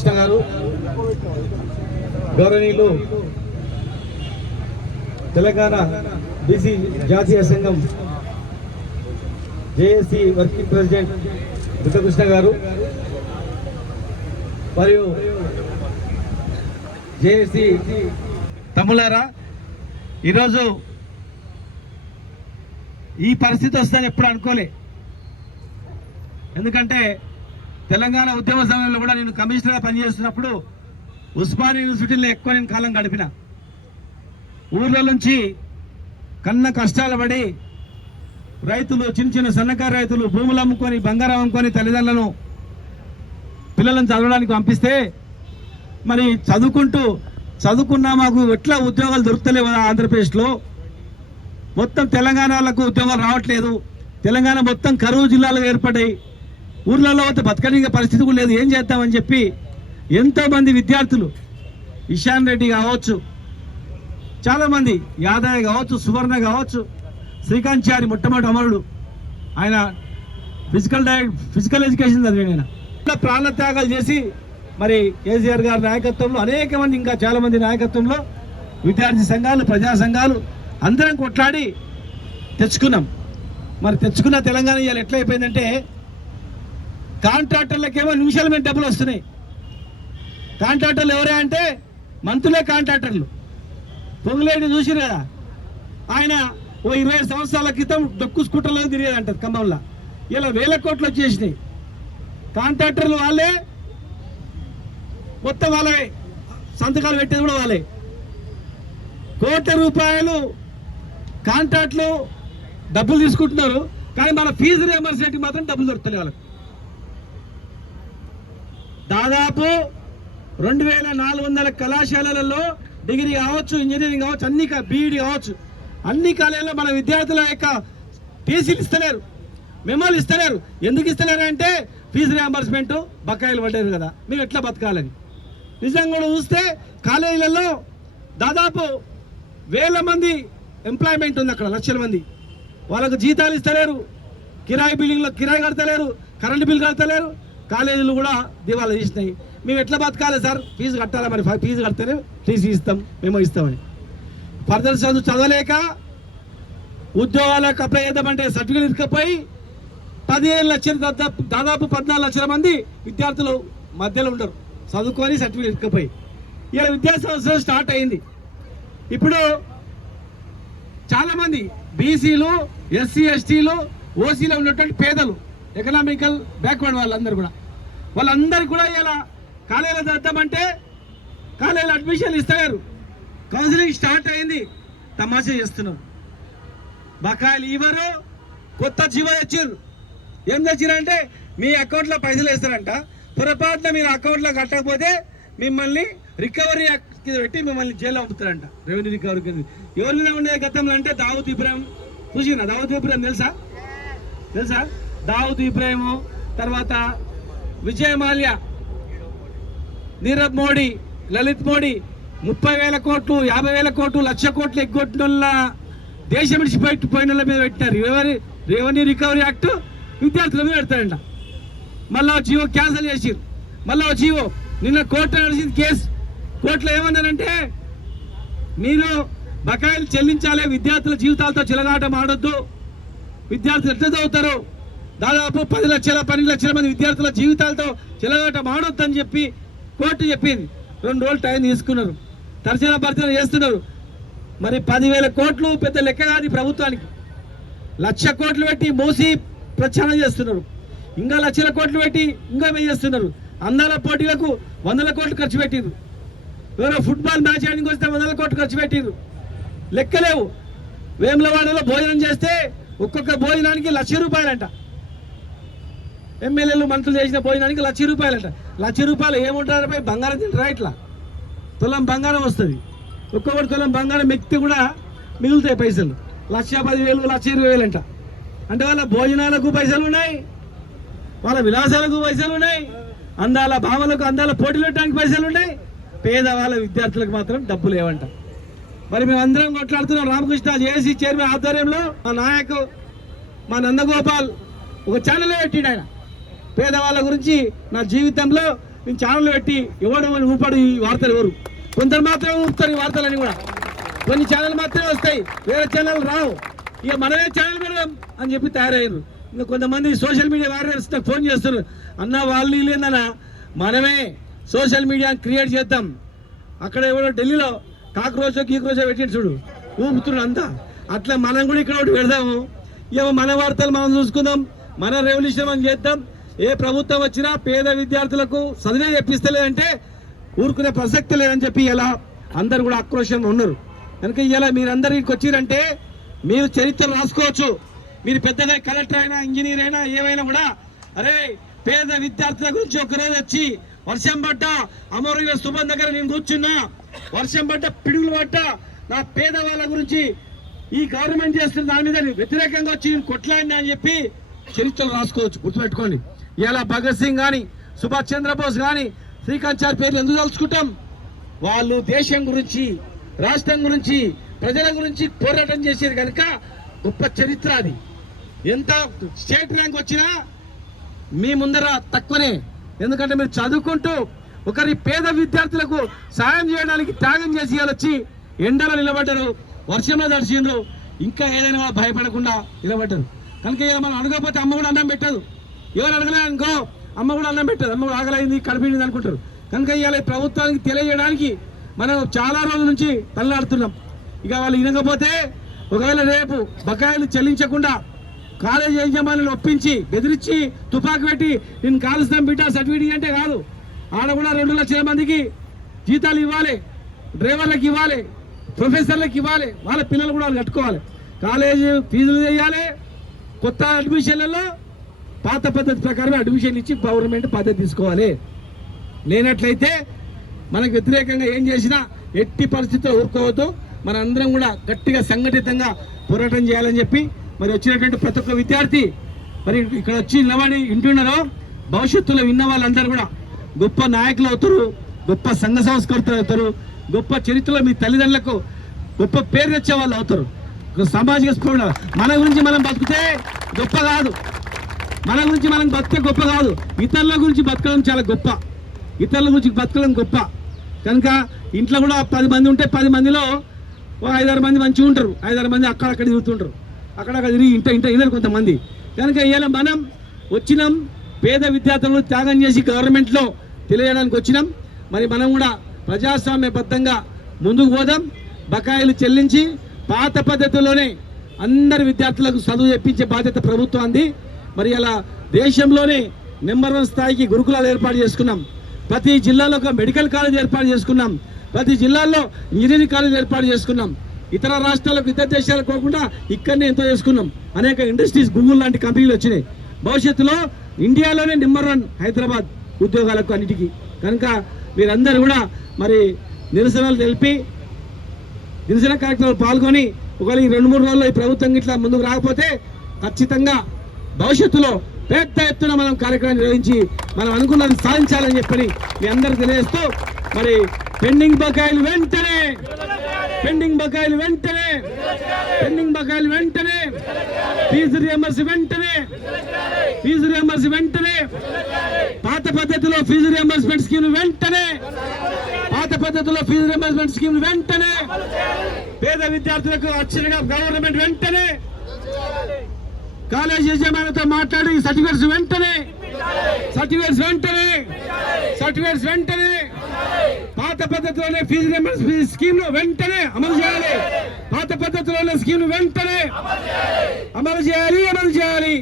కృష్ణ గారు, గౌరవనీయులు తెలంగాణ బీసీ జాతీయ సంఘం జేఏసీ వర్కింగ్ ప్రెసిడెంట్ కృష్ణ గారు మరియు జేఏసీ తమ్ములారా, ఈరోజు ఈ పరిస్థితి వస్తుందని ఎప్పుడు అనుకోలే. ఎందుకంటే తెలంగాణ ఉద్యమ సమయంలో కూడా నేను కమిషనర్గా పనిచేస్తున్నప్పుడు ఉస్మానియా యూనివర్సిటీలో ఎక్కువ నేను కాలం గడిపిన. ఊర్ల నుంచి కన్న కష్టాలు పడి రైతులు, చిన్న చిన్న సన్నకారు రైతులు భూములు అమ్ముకొని బంగారం అమ్ముకొని తల్లిదండ్రులను పిల్లలను చదవడానికి పంపిస్తే మరి చదువుకున్నా మాకు ఎట్లా ఉద్యోగాలు దొరుకుతలేవు కదా. ఆంధ్రప్రదేశ్లో మొత్తం తెలంగాణ వాళ్ళకు ఉద్యోగాలు రావట్లేదు. తెలంగాణ మొత్తం కరువు జిల్లాలు ఏర్పడ్డాయి. ఊర్లలో పోతే బతకడానికి పరిస్థితి కూడా లేదు. ఏం చేద్దామని చెప్పి ఎంతోమంది విద్యార్థులు, ఇషాన్ రెడ్డి కావచ్చు, చాలామంది యాదయ్య కావచ్చు, సువర్ణ కావచ్చు, శ్రీకాంత్ చారి మొట్టమొదటి అమరుడు, ఆయన ఫిజికల్ ఎడ్యుకేషన్ చదివాడు. ఆయన ప్రాణత్యాగాలు చేసి మరి కేసీఆర్ గారి నాయకత్వంలో అనేక మంది, ఇంకా చాలామంది నాయకత్వంలో విద్యార్థి సంఘాలు, ప్రజా సంఘాలు అందరం కొట్లాడి తెచ్చుకున్నాం. మరి తెచ్చుకున్న తెలంగాణ ఇవాళ ఎట్లా అయిపోయిందంటే కాంట్రాక్టర్లకేమో నిమిషాల మీద డబ్బులు వస్తున్నాయి. కాంట్రాక్టర్లు ఎవరే అంటే మంత్రులే కాంట్రాక్టర్లు. పొంగులేటి చూసిరు కదా, ఆయన ఓ 20 సంవత్సరాల క్రితం డొక్కు స్కూటర్లో తిరిగేదంటారు ఖమ్మంలో. ఇలా వేల కోట్లు వచ్చేసినాయి. కాంట్రాక్టర్లు వాళ్ళే, మొత్తం వాళ్ళే, సంతకాలు పెట్టేది కూడా వాళ్ళే. కోట్ల రూపాయలు కాంట్రాక్ట్లు డబ్బులు తీసుకుంటున్నారు, కానీ మన ఫీజు రియంబర్స్మెంట్కి మాత్రం డబ్బులు దొరుకుతాయి వాళ్ళకి. దాదాపు 2400 కళాశాలలలో డిగ్రీ కావచ్చు, ఇంజనీరింగ్ కావచ్చు, అన్ని బీఈడి కావచ్చు, అన్ని కాలేజీలో మన విద్యార్థుల యొక్క టీసీలు ఇస్తలేరు, మెమోలు ఇస్తలేరు. ఎందుకు ఇస్తలేరు అంటే ఫీజు రియంబర్స్మెంట్ బకాయిలు పడ్డారు కదా, మేము ఎట్లా బతకాలని. నిజంగా కూడా చూస్తే కాలేజీలలో దాదాపు 1000 మంది ఎంప్లాయ్మెంట్ ఉంది అక్కడ, లక్షల మంది. వాళ్ళకు జీతాలు ఇస్తలేరు, కిరాయి బిల్డింగ్లో కిరాయి కడతలేరు, కరెంటు బిల్లు కడతలేరు. కాలేజీలు కూడా దివాలా చేసినాయి. మేము ఎట్లా బతకాలి సార్, ఫీజు కట్టాలా, మరి ఫీజు కడితేనే టీసీ ఇస్తాం, మేము ఇస్తామని. ఫర్దర్ చదవలేక ఉద్యోగాలకు అప్లై చేద్దామంటే సర్టిఫికేట్ ఇరుకపోయి 15 లక్షల దాదాపు 14 లక్షల మంది విద్యార్థులు మధ్యలో ఉండరు, చదువుకొని సర్టిఫికేట్ ఇరుకపోయి. ఇలా విద్యా సంవత్సరం స్టార్ట్ అయింది. ఇప్పుడు చాలామంది బీసీలు, ఎస్సీ, ఎస్టీలు, ఓసీలో ఉన్నటువంటి పేదలు, ఎకనామికల్ బ్యాక్వర్డ్ వాళ్ళందరికీ కూడా ఇలా కాలేజీలో చదువుతామంటే కాలేజీలో అడ్మిషన్లు ఇస్తారు. కౌన్సిలింగ్ స్టార్ట్ అయింది, తమాషా చేస్తున్నారు. బకాయిలు ఇవ్వరు, కొత్త జీవో తెచ్చారు. ఏం తెచ్చారంటే మీ అకౌంట్లో పైసలు వేస్తారంట, పొరపాటున మీరు అకౌంట్లో కట్టకపోతే మిమ్మల్ని రికవరీ యాక్ట్ కింద పెట్టి మిమ్మల్ని జైల్లో పంపుతారంట. రెవెన్యూ రికవరీ కింద ఎవరి మీద ఉండే గతంలో అంటే దావుద్ ఇబ్రాహిం. చూసినా దావుద్ ఇబ్రాహిం తెలుసా? దావుద్ ఇబ్రాహిం, తర్వాత విజయ్ మాల్యా, నీరవ్ మోడీ, లలిత్ మోడీ 30,000 కోట్లు, 50,000 కోట్లు, 1,00,000 కోట్లు ఎగ్గొట్టిన దేశం విడిచిపోయిన మీద పెట్టినారు. రెవెన్యూ రికవరీ యాక్ట్ విద్యార్థుల మీద పెడతారంట. మళ్ళీ జీవో క్యాన్సిల్ చేసిరు. మళ్ళీ జీవో నిన్న కోర్టులో నడిచింది కేసు. కోర్టులో ఏమన్నారంటే మీరు బకాయిలు చెల్లించాలి, విద్యార్థుల జీవితాలతో చిలగాటం ఆడొద్దు, విద్యార్థులు ఎట్లా చదువుతారు, దాదాపు 10 లక్షల 12 లక్షల మంది విద్యార్థుల జీవితాలతో చిలగాటం ఆడొద్దు అని చెప్పి కోర్టు చెప్పింది. 2 రోజులు టైం తీసుకున్నారు, తర్జన భర్జన చేస్తున్నారు. మరి 10,000 కోట్లు పెద్ద లెక్క కాదు ప్రభుత్వానికి. 1,00,000 కోట్లు పెట్టి మోసి ప్రచారం చేస్తున్నారు, ఇంకా లక్షల కోట్లు పెట్టి ఇంకా చేస్తున్నారు. అందాల పోటీలకు 100 కోట్లు ఖర్చు పెట్టిరు. ఎవరో ఫుట్బాల్ మ్యాచ్ ఆడడానికి వస్తే 100 కోట్లు ఖర్చు పెట్టిరు. లెక్కలేవు. వేములవాడలో భోజనం చేస్తే ఒక్కొక్క భోజనానికి ₹1,00,000 ఎమ్మెల్యేలు, మంత్రులు చేసిన భోజనానికి ₹1,00,000 ₹1,00,000 ఏముంటారు? బంగారం తింటారా? ఇట్లా తులం బంగారం వస్తుంది. ఒక్కొక్కటి తులం బంగారం మెక్కితే కూడా మిగులుతాయి పైసలు. 1,10,000, 1,20,000 అంటే వాళ్ళ భోజనాలకు పైసలు ఉన్నాయి, వాళ్ళ విలాసాలకు పైసలు ఉన్నాయి, అందాల భావనలకు, అందాల పోటీలు పెట్టడానికి పైసలు ఉన్నాయి. పేదవాళ్ళ విద్యార్థులకు మాత్రం డబ్బులు లేవంట. మరి మేమందరం కొట్లాడుతున్నాం. రామకృష్ణ జేఏసీ చైర్మన్ ఆధ్వర్యంలో మా నాయకు మా నందగోపాల్ ఒక ఛానల్ పెట్టిండు. ఆయన పేదవాళ్ళ గురించి నా జీవితంలో నేను ఛానల్ పెట్టి ఎవడమని ఊపాడు ఈ వార్తలు ఎవరు, కొందరు మాత్రమే ఊపుతారు ఈ వార్తలన్నీ కూడా. కొన్ని ఛానల్ మాత్రమే వస్తాయి, వేరే ఛానల్ రావు. ఇక మనమే ఛానల్ పెడదాం అని చెప్పి తయారయ్యారు. ఇంకా కొంతమంది సోషల్ మీడియా వారియర్స్ నాకు ఫోన్ చేస్తారు, అన్న వాళ్ళు లేదన్నా మనమే సోషల్ మీడియా క్రియేట్ చేద్దాం. అక్కడ ఎవడో ఢిల్లీలో కాక్రోచో గీక్రోచో పెట్టాడు చూడు, ఊపుతున్నాడు అంతా. అట్లా మనం కూడా ఇక్కడ ఒకటి పెడదాము. ఇక మన వార్తలు మనం చూసుకుందాం, మన రెవల్యూషన్ మనం చేద్దాం. ఏ ప్రభుత్వం వచ్చినా పేద విద్యార్థులకు చదివే చెప్పిస్తలేదంటే ఊరుకునే ప్రసక్తి లేదని చెప్పి ఇలా అందరు కూడా ఆక్రోషంగా ఉన్నారు. కనుక ఇలా మీరందరూ ఇక్కడికి వచ్చిరంటే మీరు చరిత్ర రాసుకోవచ్చు. మీరు పెద్దగా కలెక్టర్ అయినా ఇంజనీర్ అయినా ఏమైనా కూడా అరే పేద విద్యార్థుల గురించి ఒకరోజు వచ్చి వర్షం పడ్డ అమరవీర స్థూపం దగ్గర నేను కూర్చున్నా, వర్షం పడ్డ పిడుగులు పడ్డ నా పేదవాళ్ళ గురించి ఈ గవర్నమెంట్ చేస్తున్న దాని మీద వ్యతిరేకంగా వచ్చి నేను కొట్లాడినా అని చెప్పి చరిత్రలు రాసుకోవచ్చు. గుర్తుపెట్టుకోండి. ఇలా భగత్ సింగ్ కానీ సుభాష్ చంద్రబోస్ కానీ శ్రీకాంత్ పేర్లు ఎందుకు తలుచుకుంటాం? వాళ్ళు దేశం గురించి, రాష్ట్రం గురించి, ప్రజల గురించి పోరాటం చేసేది కనుక గొప్ప చరిత్ర అది. ఎంత స్టేట్ ర్యాంక్ వచ్చినా మీ ముందర తక్కువనే. ఎందుకంటే మీరు చదువుకుంటూ ఒకరి పేద విద్యార్థులకు సాయం చేయడానికి త్యాగం చేసి వచ్చి ఎండలో నిలబడ్డారు, వర్షంలో తడిచిండ్రు, ఇంకా ఏదైనా భయపడకుండా నిలబడ్డారు. కనుక ఇలా మనం అడగకపోతే అమ్మ కూడా అన్నం పెట్టదు. ఎవరు అడగలే అనుకో అమ్మ కూడా అన్నం పెట్టదు, అమ్మ కూడా ఆకలైంది కడిపించింది అనుకుంటారు. కనుక ఇవాళ ప్రభుత్వానికి తెలియజేయడానికి మనం చాలా రోజుల నుంచి తల్లాడుతున్నాం. ఇక వాళ్ళు వినకపోతే ఒకవేళ రేపు బకాయిలు చెల్లించకుండా కాలేజీ యజమానులు ఒప్పించి బెదిరించి తుపాకు పెట్టి నేను కాలుస్తాం బిడ్డ సర్టిఫికేట్ అంటే కాదు, ఆడ కూడా 2 లక్షల మందికి జీతాలు ఇవ్వాలి, డ్రైవర్లకు ఇవ్వాలి, ప్రొఫెసర్లకు ఇవ్వాలి, వాళ్ళ పిల్లలు కూడా వాళ్ళు కట్టుకోవాలి, కాలేజీ ఫీజులు చేయాలి. కొత్త అడ్మిషన్లలో పాత పద్ధతి ప్రకారం అడ్మిషన్ ఇచ్చి గవర్నమెంట్ పద్ధతి తీసుకోవాలి. లేనట్లయితే మనకు వ్యతిరేకంగా ఏం చేసినా ఎట్టి పరిస్థితుల్లో ఊరుకోవద్దు. మన అందరం కూడా గట్టిగా సంఘటితంగా పోరాటం చేయాలని చెప్పి మరి వచ్చినటువంటి ప్రతి ఒక్క విద్యార్థి మరి ఇక్కడ వచ్చి నిలబడి వింటున్నారో భవిష్యత్తులో విన్న వాళ్ళందరూ కూడా గొప్ప నాయకులు అవుతారు, గొప్ప సంఘ సంస్కర్తలు అవుతారు, గొప్ప చరిత్రలో మీ తల్లిదండ్రులకు గొప్ప పేరు తెచ్చే వాళ్ళు అవుతారు. సామాజిక స్పృహ మన గురించి మనం బతికితే గొప్ప కాదు, మన గురించి మనం బతికే గొప్ప కాదు, ఇతరుల గురించి బతకడం చాలా గొప్ప, ఇతరుల గురించి బతకడం గొప్ప. కనుక ఇంట్లో కూడా 10 మంది ఉంటే 10 మందిలో 5-6 మంది మంచిగా ఉంటారు, 5-6 మంది అక్కడక్కడ తిరుగుతుంటారు, అక్కడక్కడ తిరిగి ఇంట ఇద్దరు కొంతమంది. కనుక ఇవాళ మనం వచ్చినాం పేద విద్యార్థులను త్యాగం చేసి గవర్నమెంట్లో తెలియడానికి వచ్చినాం. మరి మనం కూడా ప్రజాస్వామ్యబద్ధంగా ముందుకు పోదాం, బకాయిలు చెల్లించి పాత పద్ధతిలోనే అందరి విద్యార్థులకు చదువు చెప్పించే బాధ్యత ప్రభుత్వాన్ని. మరి అలా దేశంలోనే నెంబర్ 1 స్థాయికి గురుకులాలు ఏర్పాటు చేసుకున్నాం, ప్రతి జిల్లాలో ఒక మెడికల్ కాలేజ్ ఏర్పాటు చేసుకున్నాం, ప్రతి జిల్లాలో ఇంజనీరింగ్ కాలేజ్ ఏర్పాటు చేసుకున్నాం. ఇతర రాష్ట్రాలకు ఇతర దేశాలకు పోకుండా ఇక్కడనే ఎంతో చేసుకున్నాం. అనేక ఇండస్ట్రీస్ గూగుల్ లాంటి కంపెనీలు వచ్చినాయి. భవిష్యత్తులో ఇండియాలోనే నెంబర్ 1 హైదరాబాద్ ఉద్యోగాలకు అన్నిటికీ. కనుక వీరందరూ కూడా మరి నిరసనలు తెలిపి నిరసన కార్యక్రమాలు పాల్గొని ఒకవేళ ఈ 2-3 రోజుల్లో ఈ ప్రభుత్వం ఇట్లా ముందుకు రాకపోతే ఖచ్చితంగా భవిష్యత్తులో పెద్ద ఎత్తున మనం కార్యక్రమం నిర్వహించి మనం అనుకున్నది సాధించాలని చెప్పని మీ అందరూ తెలియజేస్తూ మరి పెండింగ్ బకాయిలు వెంటనే ఫీజు రియంబర్స్ వెంటనే పాత పద్ధతిలో ఫీజు రియంబర్స్మెంట్ స్కీమ్ వెంటనే పేద విద్యార్థులకు అక్షరంగా గవర్నమెంట్ వెంటనే కాలేజ్ యజమానులతో మాట్లాడి సర్టిఫికేట్స్ వెంటనే పాత పద్ధతిలోనే ఫీజు రియంబర్స్మెంట్ స్కీమ్ వెంటనే అమలు చేయాలి. పాత పద్ధతిలోనే స్కీమ్ వెంటనే అమలు చేయాలి.